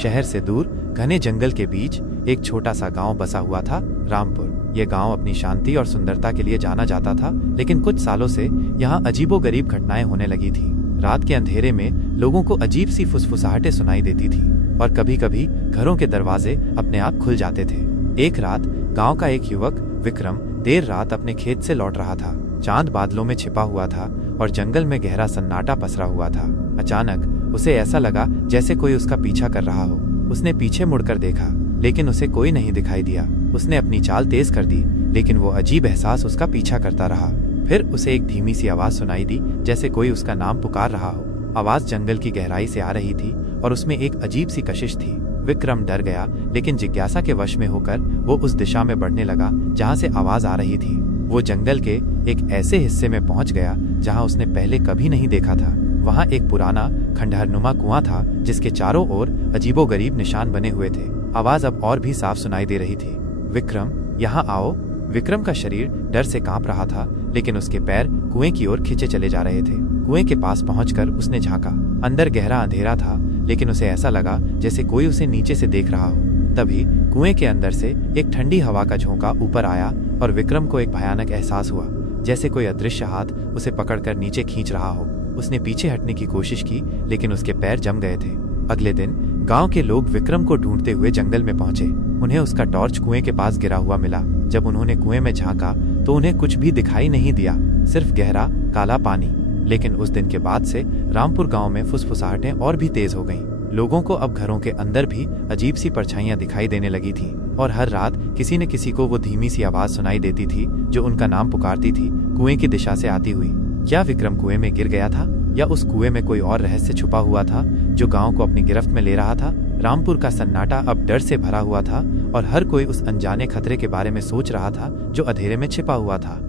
शहर से दूर घने जंगल के बीच एक छोटा सा गांव बसा हुआ था, रामपुर। यह गांव अपनी शांति और सुंदरता के लिए जाना जाता था, लेकिन कुछ सालों से यहाँ अजीबोगरीब घटनाएं होने लगी थी। रात के अंधेरे में लोगों को अजीब सी फुसफुसाहटें सुनाई देती थी और कभी कभी घरों के दरवाजे अपने आप खुल जाते थे। एक रात गांव का एक युवक विक्रम देर रात अपने खेत से लौट रहा था। चांद बादलों में छिपा हुआ था और जंगल में गहरा सन्नाटा पसरा हुआ था। अचानक उसे ऐसा लगा जैसे कोई उसका पीछा कर रहा हो। उसने पीछे मुड़कर देखा, लेकिन उसे कोई नहीं दिखाई दिया। उसने अपनी चाल तेज कर दी, लेकिन वो अजीब एहसास उसका पीछा करता रहा। फिर उसे एक धीमी सी आवाज सुनाई दी, जैसे कोई उसका नाम पुकार रहा हो। आवाज जंगल की गहराई से आ रही थी और उसमें एक अजीब सी कशिश थी। विक्रम डर गया, लेकिन जिज्ञासा के वश में होकर वो उस दिशा में बढ़ने लगा जहाँ से आवाज आ रही थी। वो जंगल के एक ऐसे हिस्से में पहुंच गया जहाँ उसने पहले कभी नहीं देखा था। वहाँ एक पुराना खंडहरनुमा कुआं था, जिसके चारों ओर अजीबोगरीब निशान बने हुए थे। आवाज अब और भी साफ सुनाई दे रही थी, विक्रम यहाँ आओ। विक्रम का शरीर डर से कांप रहा था, लेकिन उसके पैर कुएं की ओर खींचे चले जा रहे थे। कुएं के पास पहुंचकर उसने झांका। अंदर गहरा अंधेरा था, लेकिन उसे ऐसा लगा जैसे कोई उसे नीचे से देख रहा हो। तभी कुएं के अंदर से एक ठंडी हवा का झोंका ऊपर आया और विक्रम को एक भयानक एहसास हुआ, जैसे कोई अदृश्य हाथ उसे पकड़कर नीचे खींच रहा हो। उसने पीछे हटने की कोशिश की, लेकिन उसके पैर जम गए थे। अगले दिन गांव के लोग विक्रम को ढूंढते हुए जंगल में पहुंचे। उन्हें उसका टॉर्च कुएं के पास गिरा हुआ मिला। जब उन्होंने कुएं में झांका तो उन्हें कुछ भी दिखाई नहीं दिया, सिर्फ गहरा काला पानी। लेकिन उस दिन के बाद से रामपुर गांव में फुसफुसाहटें और भी तेज हो गईं। लोगों को अब घरों के अंदर भी अजीब सी परछाइयां दिखाई देने लगी थी और हर रात किसी न किसी को वो धीमी सी आवाज सुनाई देती थी जो उनका नाम पुकारती थी, कुएं की दिशा से आती हुई। क्या विक्रम कुएं में गिर गया था, या उस कुएं में कोई और रहस्य छुपा हुआ था जो गांव को अपनी गिरफ्त में ले रहा था? रामपुर का सन्नाटा अब डर से भरा हुआ था और हर कोई उस अनजाने खतरे के बारे में सोच रहा था जो अंधेरे में छिपा हुआ था।